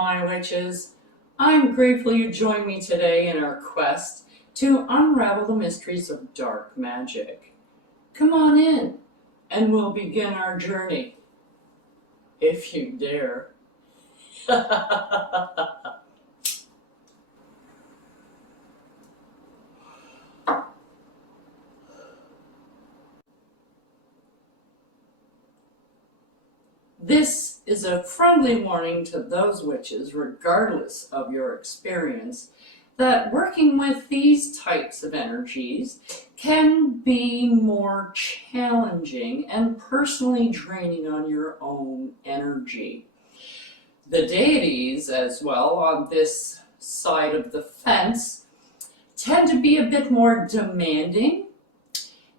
my witches. I'm grateful you joined me today in our quest to unravel the mysteries of dark magic. Come on in, and we'll begin our journey, if you dare. This is a friendly warning to those witches, regardless of your experience, that working with these types of energies can be more challenging and personally draining on your own energy. The deities, as well, on this side of the fence, tend to be a bit more demanding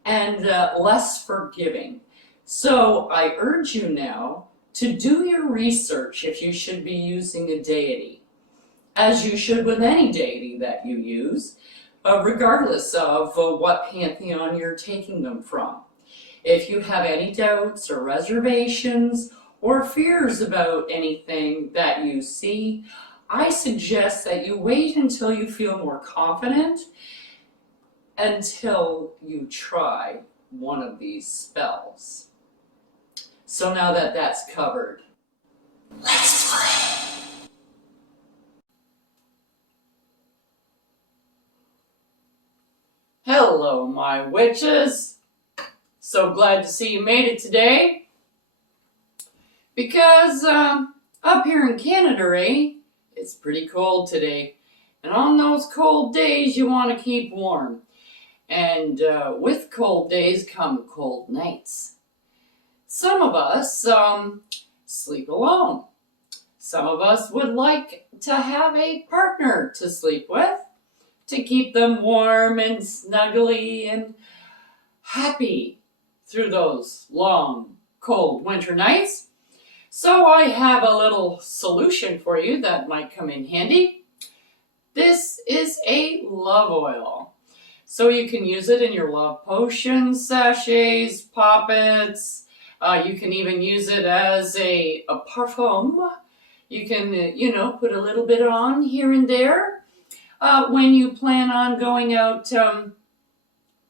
and less forgiving. So I urge you now to do your research if you should be using a deity, as you should with any deity that you use, regardless of what pantheon you're taking them from. If you have any doubts or reservations or fears about anything that you see, I suggest that you wait until you feel more confident until you try one of these spells. So now that that's covered, let's play. Hello, my witches. So glad to see you made it today. Because up here in Canada, it's pretty cold today. And on those cold days, you want to keep warm. And with cold days come cold nights. Some of us sleep alone. Some of us would like to have a partner to sleep with, to keep them warm and snuggly and happy through those long, cold winter nights. So I have a little solution for you that might come in handy. This is a love oil. So you can use it in your love potions, sachets, poppets. You can even use it as a parfum. You can, put a little bit on here and there when you plan on going out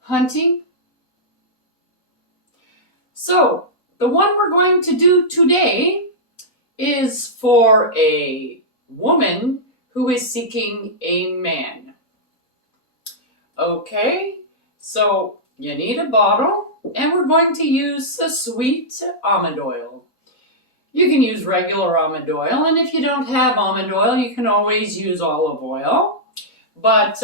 hunting. So, the one we're going to do today is for a woman who is seeking a man. Okay, so you need a bottle. And we're going to use the sweet almond oil. You can use regular almond oil, and if you don't have almond oil, you can always use olive oil. But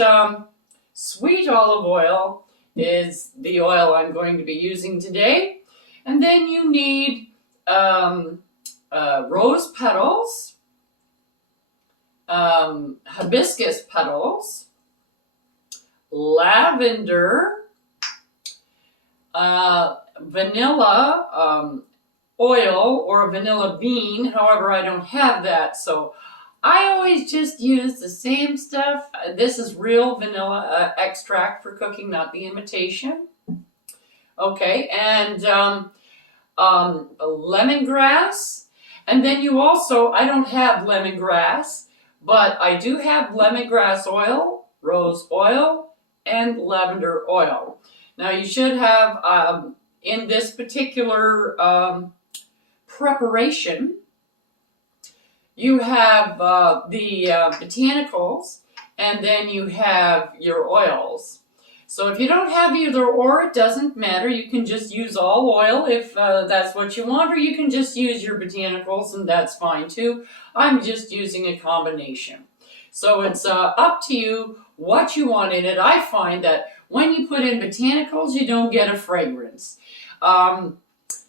sweet olive oil is the oil I'm going to be using today. And then you need rose petals, hibiscus petals, lavender, vanilla oil or a vanilla bean. However, I don't have that, so I always just use the same stuff. This is real vanilla extract for cooking, not the imitation. Okay, and lemongrass. And then you also, I don't have lemongrass, but I do have lemongrass oil, rose oil, and lavender oil. Now you should have, in this particular preparation, you have the botanicals, and then you have your oils. So if you don't have either or, it doesn't matter. You can just use all oil if that's what you want, or you can just use your botanicals, and that's fine too. I'm just using a combination. So it's up to you what you want in it. I find that when you put in botanicals, you don't get a fragrance.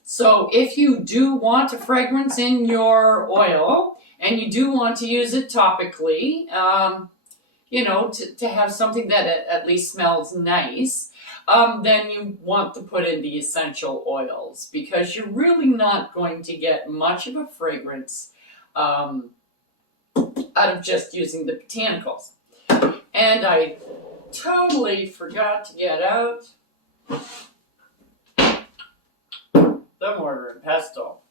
So if you do want a fragrance in your oil, and you do want to use it topically, to have something that at least smells nice, then you want to put in the essential oils, because you're really not going to get much of a fragrance out of just using the botanicals. And I totally forgot to get out the mortar and pestle.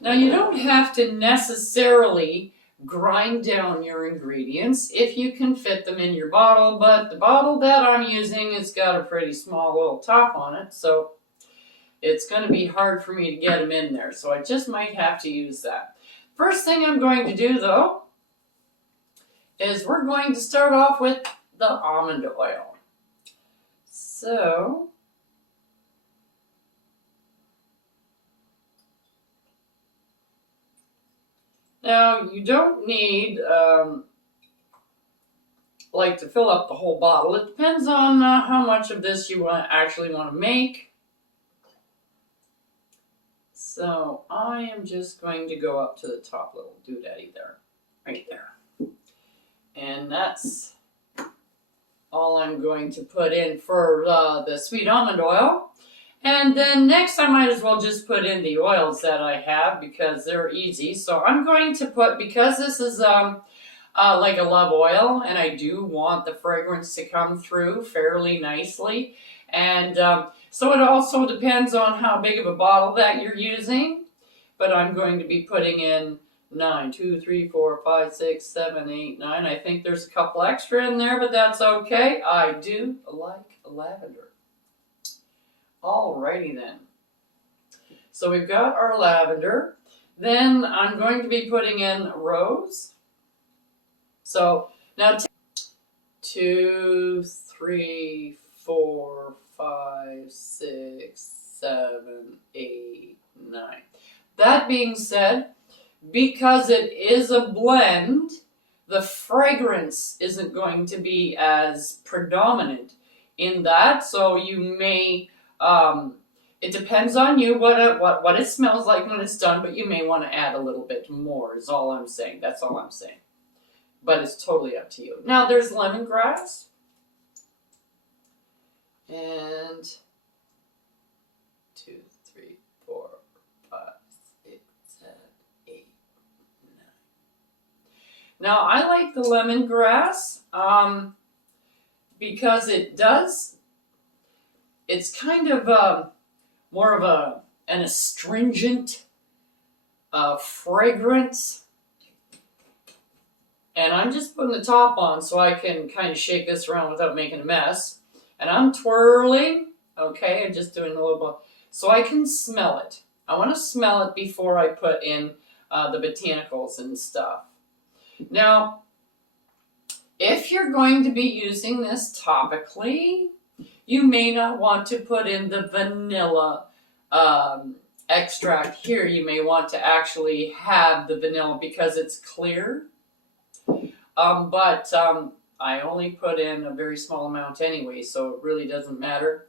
Now, you don't have to necessarily grind down your ingredients if you can fit them in your bottle, but the bottle that I'm using has got a pretty small little top on it, so it's going to be hard for me to get them in there, so I just might have to use that. First thing I'm going to do, though, is we're going to start off with the almond oil. So now you don't need like to fill up the whole bottle. It depends on how much of this you actually want to make. So I am just going to go up to the top little doodaddy there, right there. And that's all I'm going to put in for the sweet almond oil. And then next I might as well just put in the oils that I have because they're easy. So I'm going to put, because this is like a love oil, and I do want the fragrance to come through fairly nicely. And so it also depends on how big of a bottle that you're using. But I'm going to be putting in 9, 2, 3, 4, 5, 6, 7, 8, 9. I think there's a couple extra in there, but that's okay. I do like lavender. Alrighty then. So we've got our lavender. Then I'm going to be putting in rose. So now 2, 3, 4, 5, 6, 7, 8, 9. That being said, because it is a blend, the fragrance isn't going to be as predominant in that. So you may, it depends on you what it smells like when it's done, but you may want to add a little bit more is all I'm saying. That's all I'm saying. But it's totally up to you. Now there's lemongrass. And 2, 3, 4, 5, 6, 7, 8, 9. Now I like the lemongrass because it's kind of more of an astringent fragrance. And I'm just putting the top on so I can kind of shake this around without making a mess. And I'm twirling, okay, and just doing a little bit, so I can smell it. I want to smell it before I put in the botanicals and stuff. Now, if you're going to be using this topically, you may not want to put in the vanilla extract here. You may want to actually have the vanilla because it's clear. But I only put in a very small amount anyway, so it really doesn't matter.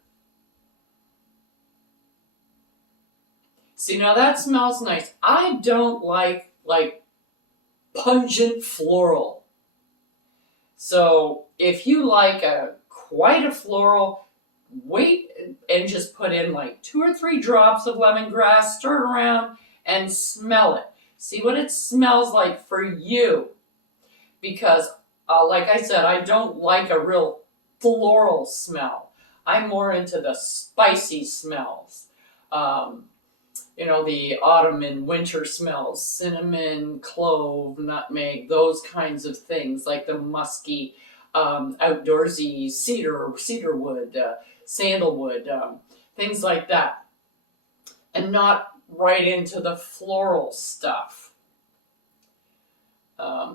See, now that smells nice. I don't like pungent floral. So if you like quite a floral, wait and just put in like 2 or 3 drops of lemongrass, stir it around, and smell it. See what it smells like for you. Because, like I said, I don't like a real floral smell. I'm more into the spicy smells. You know, the autumn and winter smells, cinnamon, clove, nutmeg, those kinds of things, like the musky, outdoorsy cedarwood, sandalwood, things like that. And not right into the floral stuff.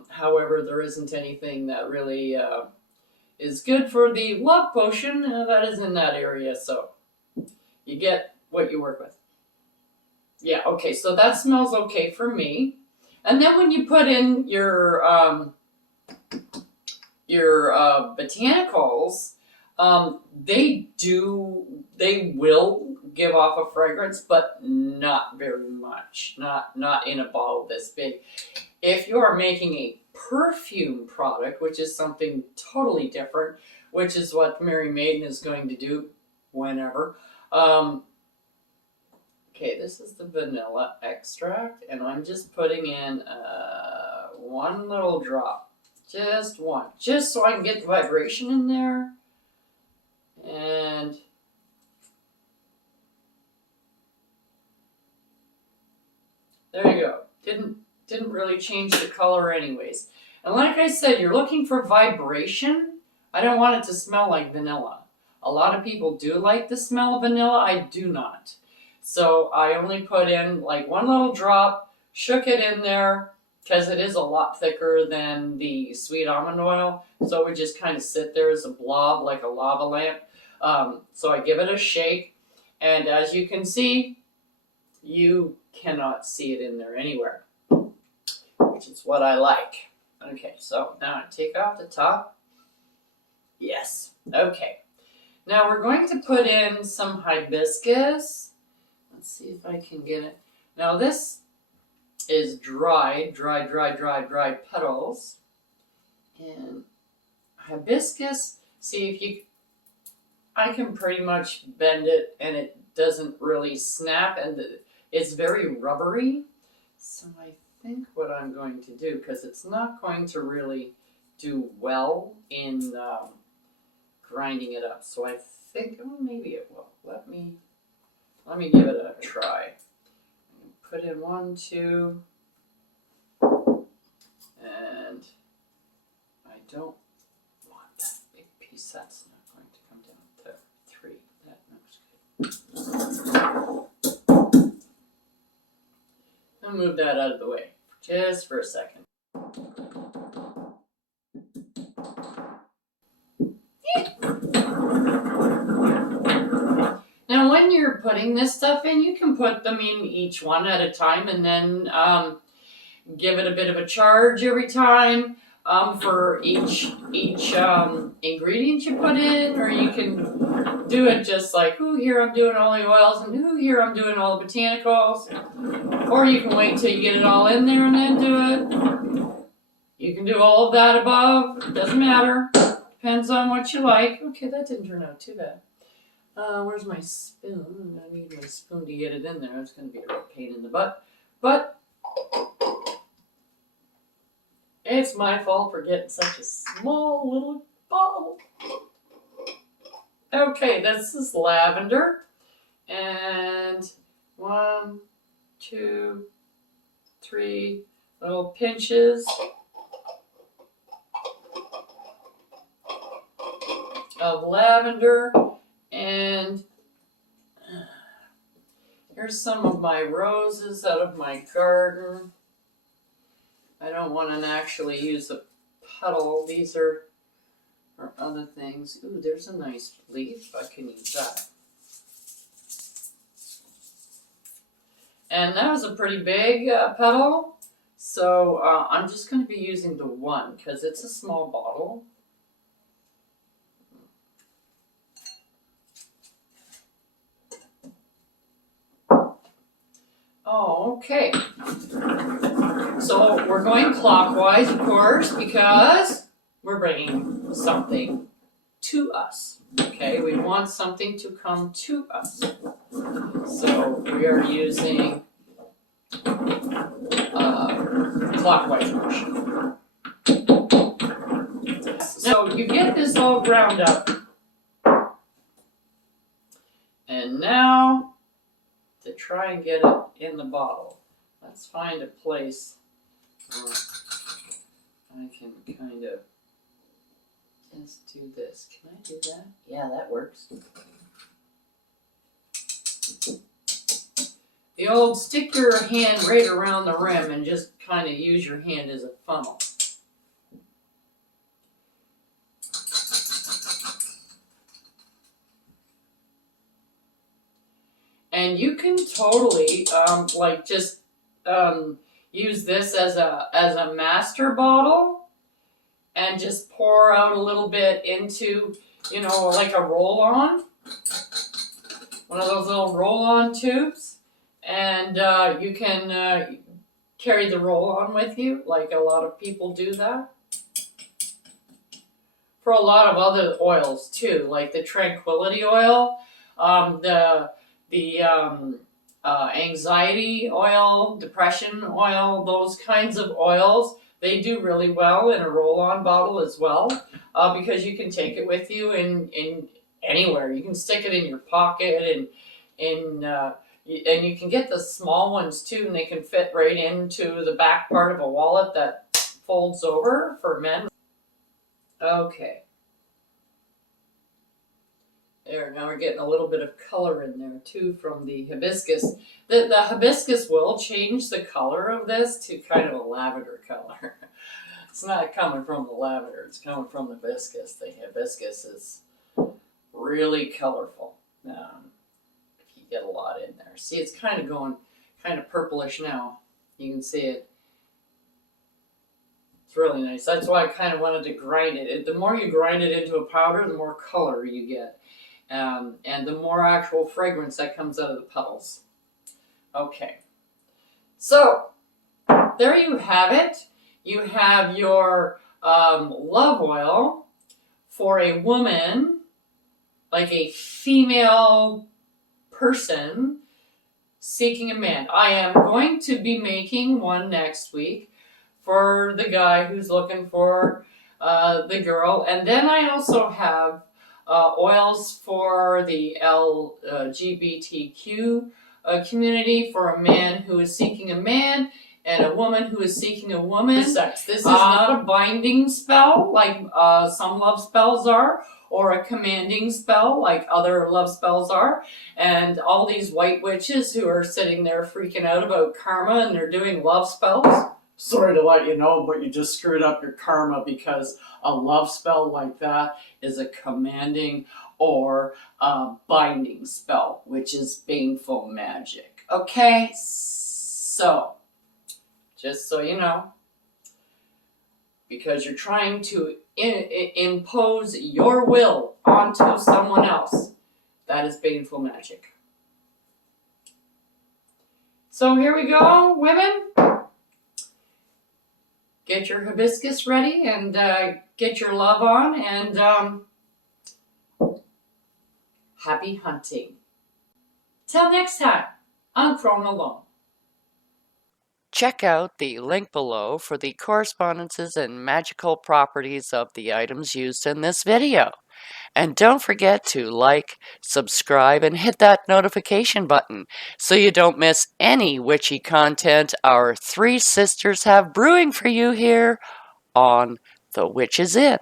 However, there isn't anything that really is good for the love potion that is in that area, so you get what you work with. Yeah, okay, so that smells okay for me. And then when you put in your botanicals, they will give off a fragrance, but not very much, not in a bottle this big. If you are making a perfume product, which is something totally different, which is what Mary Maiden is going to do whenever. Okay, this is the vanilla extract, and I'm just putting in 1 little drop. Just 1. Just so I can get the vibration in there. And there you go. didn't really change the color anyways. And like I said, you're looking for vibration. I don't want it to smell like vanilla. A lot of people do like the smell of vanilla. I do not. So I only put in like one little drop, shook it in there, because it is a lot thicker than the sweet almond oil. So it would just kind of sit there as a blob, like a lava lamp. So I give it a shake. And as you can see, you cannot see it in there anywhere, which is what I like. Okay, so now I take off the top. Yes, okay. Now we're going to put in some hibiscus. Let's see if I can get it. Now this is dry petals. And hibiscus, see if you, I can pretty much bend it and it doesn't really snap, and it's very rubbery. So I think what I'm going to do, because it's not going to really do well in grinding it up. So I think, oh, maybe it will. Let me give it a try. Put in 1, 2, and I don't want that big piece. That's not going to come down there. 3. That looks good. I'll move that out of the way just for a second. Now when you're putting this stuff in, you can put them in each one at a time and then give it a bit of a charge every time for each ingredient you put in, or you can do it just like, ooh, here I'm doing all the oils, and ooh, here I'm doing all the botanicals. Or you can wait till you get it all in there and then do it. You can do all of that above. It doesn't matter. Depends on what you like. Okay, that didn't turn out too bad. Where's my spoon? I need my spoon to get it in there. It's going to be a real pain in the butt. But it's my fault for getting such a small little bottle. Okay, this is lavender. And 1, 2, 3 little pinches of lavender. And here's some of my roses out of my garden. I don't want to actually use a petal. These are other things. Ooh, there's a nice leaf. I can use that. And that was a pretty big petal. So I'm just going to be using the one because it's a small bottle. Oh, okay. So we're going clockwise, of course, because we're bringing something to us. Okay, we want something to come to us. So we are using clockwise motion. So you get this all ground up. And now, to try and get it in the bottle, let's find a place where I can kind of just do this. Can I do that? Yeah, that works. The old stick your hand right around the rim and just kind of use your hand as a funnel. And you can totally use this as a master bottle and just pour out a little bit into, like a roll-on, one of those little roll-on tubes, and you can carry the roll-on with you, like a lot of people do that. For a lot of other oils too, like the tranquility oil, the anxiety oil, depression oil, those kinds of oils, they do really well in a roll-on bottle as well, because you can take it with you in anywhere. You can stick it in your pocket and in And you can get the small ones too, and they can fit right into the back part of a wallet that folds over for men. Okay. There, now we're getting a little bit of color in there too from the hibiscus. The hibiscus will change the color of this to kind of a lavender color. It's not coming from the lavender, it's coming from the hibiscus. The hibiscus is really colorful. If you get a lot in there. See, it's kind of going kind of purplish now. You can see it. It's really nice. That's why I kind of wanted to grind it. The more you grind it into a powder, the more color you get. And the more actual fragrance that comes out of the petals. Okay. So, there you have it. You have your love oil for a woman, like a female person seeking a man. I am going to be making one next week for the guy who's looking for the girl. And then I also have oils for the LGBTQ community, for a man who is seeking a man and a woman who is seeking a woman. Sex. This is not a binding spell like some love spells are, or a commanding spell like other love spells are. And all these white witches who are sitting there freaking out about karma and they're doing love spells. Sorry to let you know, but you just screwed up your karma, because a love spell like that is a commanding or a binding spell, which is baneful magic. Okay, so just so you know, because you're trying to impose your will onto someone else, that is baneful magic. So here we go, women. Get your hibiscus ready and get your love on, and happy hunting. Till next time, I'm Crone Alone. Check out the link below for the correspondences and magical properties of the items used in this video. And don't forget to like, subscribe, and hit that notification button so you don't miss any witchy content our three sisters have brewing for you here on The Witch's Inn.